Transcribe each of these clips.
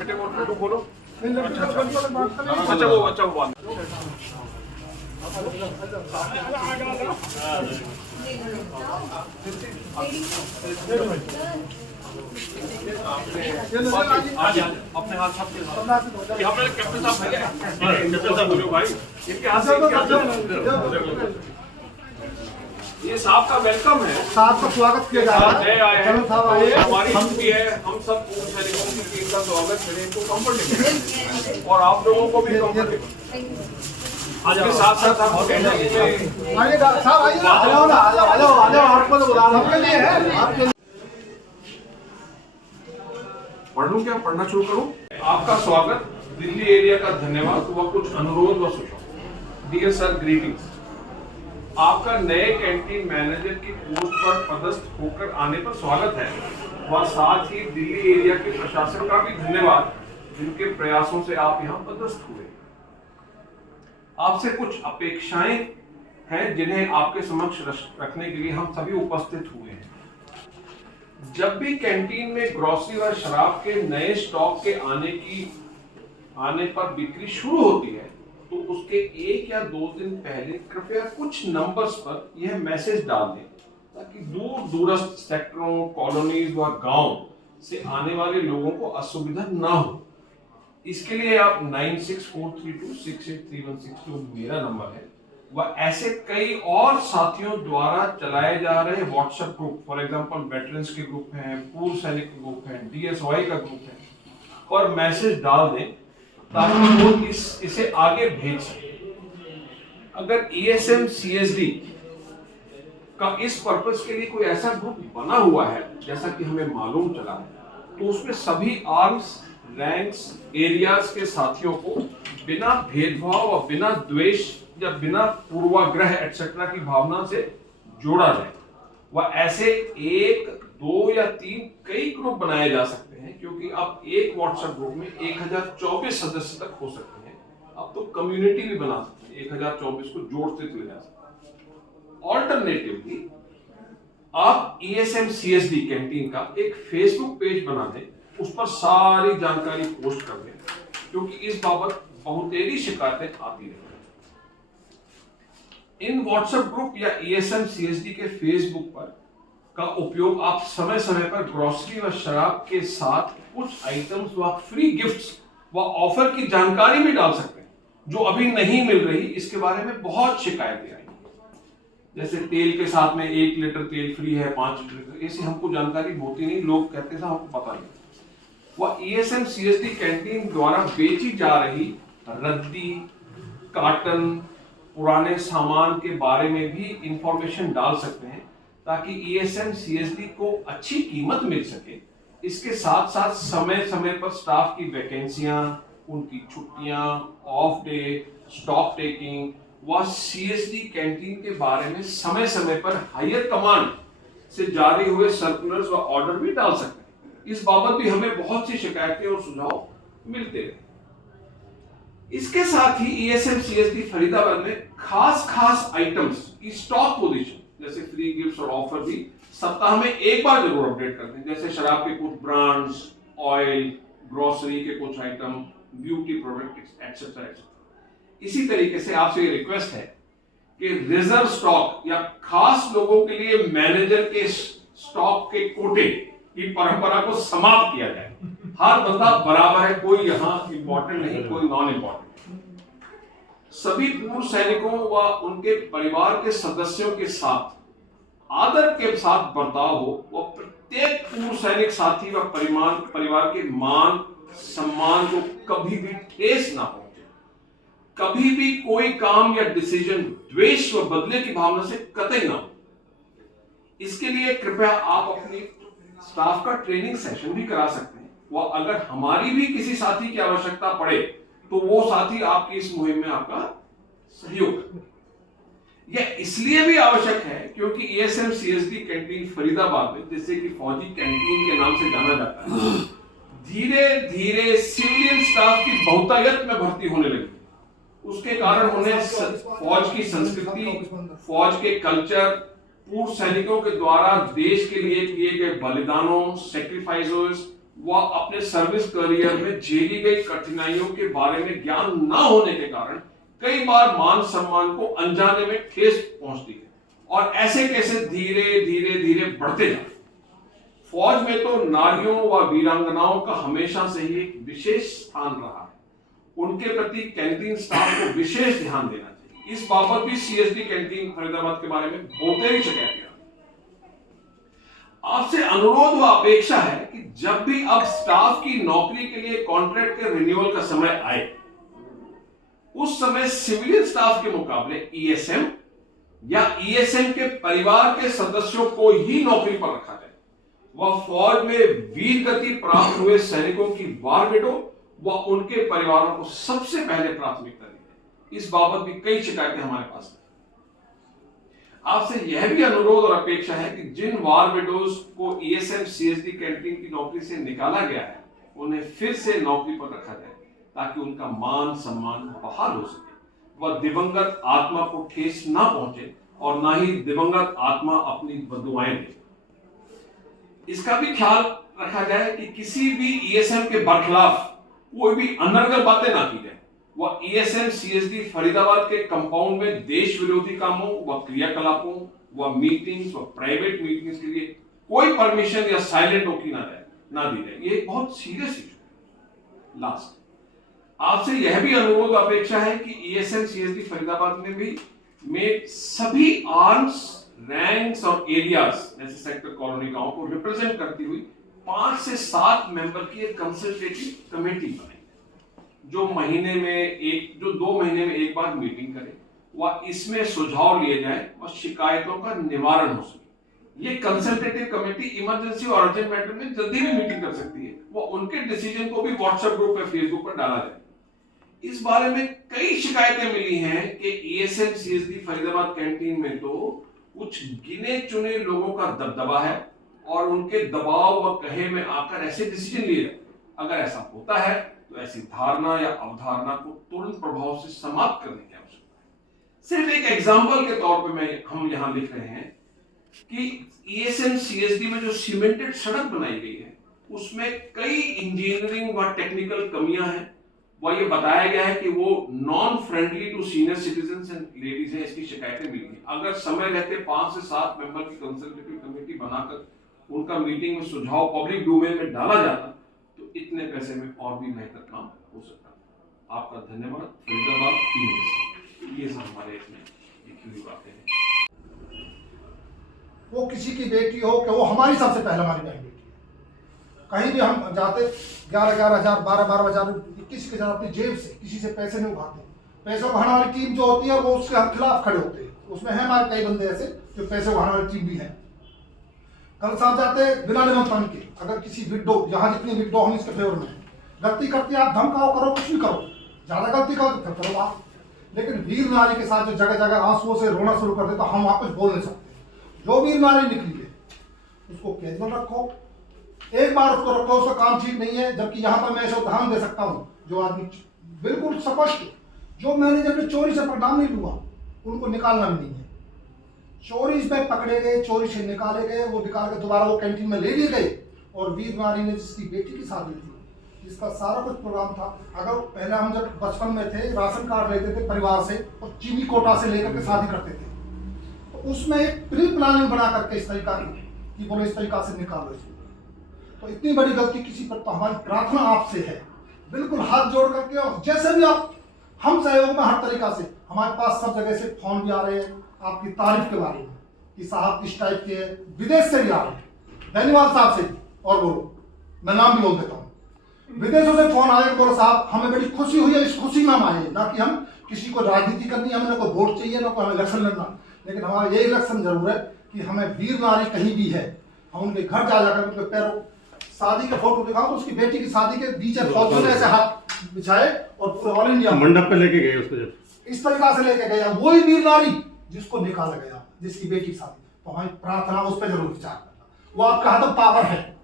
बेटे वो लड्डू खोलो। अच्छा वो बात अपने हाथ साफ कैप्टन साहब भाई इनके हाथ से ये साहब का वेलकम है, साहब का स्वागत किया जा रहा है। चलो साहब आइए, हमारी ड्यूटी है हम सब पूर्व सैनिकों की टीम का स्वागत करें, इनको कंफर्टेबल और आप लोगों को भी कंफर्टेबल। आज के साथ साथ आप आइए साहब आइए ना, आ जाओ आपको तो बुला रहा हूं। आपके लिए है, आपके लिए। पढ़ लूं क्या, पढ़ना शुरू करूं? आपका स्वागत, दिल्ली एरिया का धन्यवाद व कुछ अनुरोध व सुझाव। Dear sir, greetings. आपका नए कैंटीन मैनेजर की पोस्ट पर पदस्थ होकर आने पर स्वागत है व साथ ही दिल्ली एरिया के प्रशासन का भी धन्यवाद जिनके प्रयासों से आप यहां पदस्थ हुए। आपसे कुछ अपेक्षाएं हैं जिन्हें आपके समक्ष रखने के लिए हम सभी उपस्थित हुए हैं। जब भी कैंटीन में ग्रोसरी व शराब के नए स्टॉक के आने पर बिक्री शुरू होती है तो उसके 1 या 2 दिन पहले कृपया कुछ नंबर्स पर यह मैसेज डाल दें ताकि दूर दूरस्थ सेक्टरों, कॉलोनीज व गांव से आने वाले लोगों को असुविधा ना हो। इसके लिए आप 9643268316 जो मेरा नंबर है व ऐसे कई और साथियों द्वारा चलाए जा रहे WhatsApp group, for example veterans के ग्रुप हैं, पूर्व सैनिक ग्रुप हैं, DSY का ग्रुप है, और मैसेज डाल दें ताकि वो इसे आगे भेज सके। अगर ESM CSD का इस पर्पस के लिए कोई ऐसा ग्रुप बना हुआ है जैसा कि हमें मालूम चला है तो उसमें सभी आर्म्स, रैंक्स, एरियाज के साथियों को बिना भेदभाव और बिना द्वेष या बिना पूर्वाग्रह एटसेट्रा की भावना से जोड़ा जाए व ऐसे 1, 2 या 3 कई ग्रुप बनाए जा सकते हैं क्योंकि अब एक व्हाट्सएप ग्रुप में 1024 सदस्य तक हो सकते हैं। अब तो कम्युनिटी भी बना सकते हैं, 1024 को जोड़ते चले जा सकते हैं। ऑल्टरनेटिवली आप ESM CSD कैंटीन का एक फेसबुक पेज बना दें, उस पर सारी जानकारी पोस्ट कर दें क्योंकि इस बाबत बहुतेरी शिकायतें आती रहती हैं। इन व्हाट्सएप ग्रुप या ESM CSD के फेसबुक पर का उपयोग आप समय समय पर ग्रोसरी व शराब के साथ कुछ आइटम्स व फ्री गिफ्ट्स व ऑफर की जानकारी भी डाल सकते हैं जो अभी नहीं मिल रही। इसके बारे में बहुत शिकायतें आई, जैसे तेल के साथ में 1 लीटर तेल फ्री है, 5 लीटर, ऐसी हमको जानकारी होती नहीं, लोग कहते हैं हमको पता नहीं। वह ESM CSD कैंटीन द्वारा बेची जा रही रद्दी, कार्टन, पुराने सामान के बारे में भी इंफॉर्मेशन डाल सकते हैं ताकि ESM CSD को अच्छी कीमत मिल सके। इसके साथ साथ समय समय पर स्टाफ की वैकेंसियां, उनकी छुट्टियां, ऑफ डे, स्टॉक टेकिंग व CSD कैंटीन के बारे में समय समय पर हायर कमांड से जारी हुए सर्कुलर्स व ऑर्डर भी डाल सकते हैं। इस बाबत भी हमें बहुत सी शिकायतें और सुझाव मिलते रहे। इसके साथ ही ESM CSD फरीदाबाद में खास आइटम्स की स्टॉक पोजीशन जैसे फ्री गिफ्ट्स और ऑफर भी सप्ताह में एक बार जरूर अपडेट करते हैं, जैसे शराब के कुछ ब्रांड्स, ऑयल, ग्रोसरी के कुछ आइटम, ब्यूटी प्रोडक्ट एटसेट्रा। इसी तरीके से आपसे ये रिक्वेस्ट है कि रिजर्व स्टॉक या खास लोगों के लिए मैनेजर के स्टॉक के कोटे की परंपरा को समाप्त किया जाए। हर बंदा बराबर है, कोई यहाँ इंपॉर्टेंट नहीं, कोई नॉन इंपॉर्टेंट। सभी पूर्व सैनिकों व उनके परिवार के सदस्यों के साथ आदर के साथ बर्ताव हो व प्रत्येक पूर्व सैनिक साथी व परिवार के मान सम्मान को कभी भी ठेस ना पहुंचे। कभी भी कोई काम या डिसीजन द्वेष व बदले की भावना से कतई ना हो। इसके लिए कृपया आप अपनी स्टाफ का ट्रेनिंग सेशन भी करा सकते हैं व अगर हमारी भी किसी साथी की आवश्यकता पड़े तो वो साथी आपकी इस मुहिम में आपका सहयोग करें। यह इसलिए भी आवश्यक है क्योंकि ESM CSD कैंटीन फरीदाबाद में, जिसे कि फौजी कैंटीन के नाम से जाना जाता है, धीरे धीरे सिविलियन स्टाफ की बहुतायत में भर्ती होने लगी। उसके कारण उन्हें फौज की संस्कृति, फौज के कल्चर, पूर्व सैनिकों के द्वारा देश के लिए किए गए बलिदानों, सैक्रिफाइसेस व अपने सर्विस करियर में झेली गई कठिनाइयों के बारे में ज्ञान न होने के कारण कई बार मान सम्मान को अनजाने में ठेस पहुंचती है और ऐसे केसेस धीरे धीरे धीरे बढ़ते जाते हैं। फौज में तो नारियों व वीरांगनाओं का हमेशा से ही एक विशेष स्थान रहा है। उनके प्रति कैंटीन स्टाफ को विशेष ध्यान देना चाहिए। इस बाबत भी सीएसडी कैंटीन फरीदाबाद के बारे में बहुतेरी शिकायतें आपसे अनुरोध व अपेक्षा है कि जब भी अब स्टाफ की नौकरी के लिए कॉन्ट्रैक्ट के रिन्यूअल का समय आए, उस समय सिविलियन स्टाफ के मुकाबले ईएसएम या ईएसएम के परिवार के सदस्यों को ही नौकरी पर रखा जाए। वह फौज में वीर गति प्राप्त हुए सैनिकों की वार विडो व उनके परिवारों को सबसे पहले प्राथमिकता दी जाए। इस बाबत भी कई शिकायतें हमारे पास हैं। आपसे यह भी अनुरोध और अपेक्षा है कि जिन वार विडोज को ईएसएम सीएसडी कैंटीन की नौकरी से निकाला गया है, उन्हें फिर से नौकरी पर रखा जाए ताकि उनका मान सम्मान बहाल हो सके, वह दिवंगत आत्मा को ठेस ना पहुंचे और ना ही दिवंगत आत्मा अपनी बदुआएं दे। इसका भी ख्याल रखा जाए कि किसी भी ईएसएम के बरखिलाफ कोई भी अनर्गल बातें ना की जाए। वह ईएसएम सीएसडी फरीदाबाद के कंपाउंड में देश विरोधी कामों व क्रियाकलापों व मीटिंग्स व प्राइवेट मीटिंग्स के लिए कोई परमिशन या साइलेंट ओकी ना दी जाए। ये बहुत सीरियस इशू है। लास्ट, आपसे यह भी अनुरोध अपेक्षा है कि ईएसएम सीएसडी फरीदाबाद में सभी आर्म्स, रैंक्स और एरियाज जैसे सेक्टर कॉलोनी गांव को रिप्रेजेंट करती हुई 5 से 7 मेंबर की एक कंसल्टेटिव कमेटी बनाई, जो 2 महीने में एक बार मीटिंग करे व इसमें सुझाव लिए जाए व शिकायतों का निवारण हो सके। ये कंसल्टेटिव कमेटी इमरजेंसी और अर्जेंट मैटर में जल्दी भी मीटिंग कर सकती है। वो उनके डिसीजन को भी व्हाट्सएप ग्रुप पे, फेसबुक पर डाला जाए। इस बारे में कई शिकायतें मिली हैं कि ईएसएम सीएसडी फरीदाबाद कैंटीन में तो कुछ गिने चुने लोगों का दबदबा है और उनके दबाव व कहे में आकर ऐसे डिसीजन लिए जाते। अगर ऐसा होता है तो ऐसी धारणा या अवधारणा को तुरंत प्रभाव से समाप्त करने की आवश्यकता है। सिर्फ एक एग्जाम्पल के तौर पे हम यहां लिख रहे हैं कि ईएसएम सीएसडी में जो सीमेंटेड सड़क बनाई गई है, उसमें कई इंजीनियरिंग व टेक्निकल कमियां हैं। वह ये बताया गया है कि वो non friendly to senior citizens and ladies है। इसकी शिकायतें मिली हैं। अगर समय रहते 5 से 7 मेंबर की कंसल्टेटिव कमेटी बनाकर उनका मीटिंग में सुझाव पब्लिक डोमेन में डाला जाता तो इतने पैसे में और भी बेहतर काम हो सकता। आपका धन्यवाद। फरीदाबाद 3 ये सब हमारे इसमें लिखी हुई बातें हैं। वो किसी की बेटी हो कि वो हमारी सबसे पहले हमारी बहन बेटी है। कहीं भी हम जाते 11,000 12,000 किसी के साथ अपनी जेब से किसी से पैसे नहीं उठाते। पैसे उठाने वाली टीम जो होती है वो उसके खिलाफ खड़े होते हैं। उसमें है हमारे कई बंदे ऐसे जो पैसे उठाने वाली टीम भी है। कल साथ जाते बिना निमंत्रण के, अगर किसी विडो, यहाँ जितनी विडो हम इसके फेवर में है, गलती करती आप धमकाओ, करो कुछ भी करो, ज्यादा गलती करो तो करो आप। लेकिन वीर नारी के साथ जो जगह जगह आंसुओं से रोना शुरू कर दे तो हम वापस बोल नहीं सकते। जो वीर नारी निकली है उसको कैजुअल रखो, एक बार उसको रखो, उसका काम ठीक नहीं है। जबकि यहाँ पर मैं ऐसा उदाहरण दे सकता हूँ, जो आदमी बिल्कुल स्पष्ट, जो मैनेजर ने चोरी से परिणाम नहीं लूंगा, उनको निकालना भी नहीं है। चोरी में पकड़े गए, चोरी से निकाले गए, वो निकाल के दोबारा वो कैंटीन में ले लिए गए। और वीर नारी ने जिसकी बेटी की शादी थी, जिसका सारा कुछ प्रोग्राम था, अगर पहले हम जब बचपन में थे राशन कार्ड लेते थे परिवार से और चीनी कोटा से लेकर के शादी करते थे, तो उसमें एक प्री प्लानिंग बना करके इस तरीका की बोले इस तरीका से निकालो इसको। तो इतनी बड़ी गलती किसी पर, तो हमारी प्रार्थना आपसे है, बिल्कुल हाथ जोड़ करके, और जैसे भी आप हम सहयोग में हर तरीका से, हमारे पास सब जगह से फोन भी आ रहे हैं आपकी तारीफ के बारे में कि साहब इस टाइप के, विदेश से भी आ रहे हैं, धन्यवाद साहब से। और बोलो, मैं नाम भी बोल देता हूँ, विदेशों से फोन आए, बोलो साहब हमें बड़ी खुशी हुई है, इस खुशी में हम आए, ना कि हम किसी को राजनीति करनी, हमें ना कोई वोट चाहिए, ना कोई हमें इलेक्शन लड़ना, लेकिन हमारा ये इलेक्शन जरूर है कि हमें वीर नारी कहीं भी है, हम उनके घर जा जाकर उनके पैरों, शादी के फोटो दिखाओ तो उसकी बेटी की शादी के बीच फौजों ने ऐसे हाथ बिछाए और पूरे ऑल इंडिया मंडप पे लेके गए उसको, जब इस तरीका से लेके गया, वही वीर नारी जिसको निकाला गया, जिसकी बेटी शादी। तो हमारी प्रार्थना उस पर जरूर विचार करना, वो आपका हाथ में पावर है,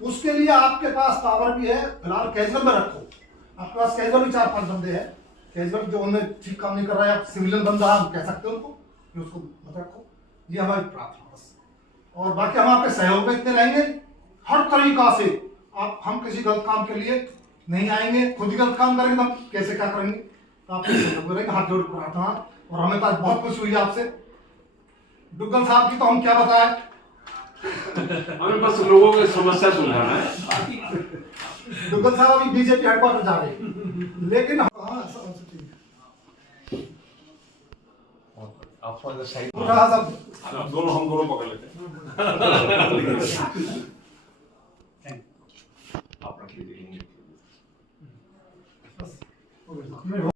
उसके लिए आपके पास पावर भी है। फिलहाल कैजुअल में रखो, आपके पास कैजुअल भी 4-5 बंदे हैं, कैजुअल जो उनमें ठीक काम नहीं कर रहा है, आप सिविलियन बंदा हम कह सकते हैं उनको, कि उसको मत रखो। ये हमारी प्रार्थना बस। और बाकी हम आपके सहयोग में इतने रहेंगे, हर तरीका से आप हम किसी गलत काम के लिए नहीं आएंगे, खुद ही गलत काम करेंगे तो हम कैसे क्या करेंगे। तो आप बोलेंगे हाथ जोड़ प्रार्थना, और हमें तो आज बहुत खुशी हुई आपसे। डुग्गल साहब की तो हम क्या बताएं, हमें बस लोगों की समस्या सुलझाना है। डुग्गल साहब अभी बीजेपी हेडक्वार्टर जा रहे हैं, लेकिन हाँ ठीक है। आप साइड उठा सब दोनों, हम दोनों पकड़ लेते हैं। आप रख लीजिए। बस।